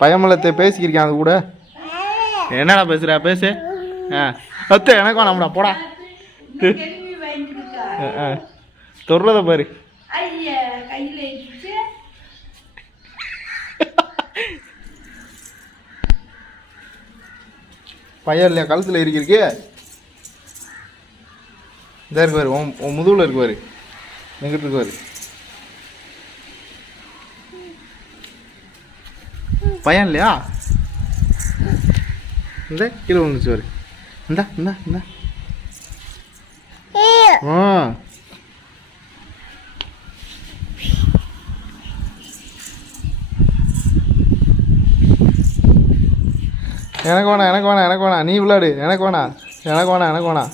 பயமலத்தை பேசிக்கிருக்கேன் அது கூட. என்னடா பேசுற பேசு. அத்தை எனக்கு வேணாம்டா போடா. தொடுறத பாரு. பையன் இல்லையா கழுத்துல இருக்கு. இதா இருக்கு பாரு. உன் முதுகுல இருக்கு பாரு. எங்கிட்ட இருக்கு பாரு. பையன் இல்லையா? இந்த கீழே விழுந்துச்சு பாரு. இந்தா இந்தா இந்தா. எனக்கு வேணாம் எனக்கு வேணாம் எனக்கு வேணாம். நீ விளையாடு. எனக்கு வேணாம் எனக்கு வேணாம் எனக்கு வேணாம்.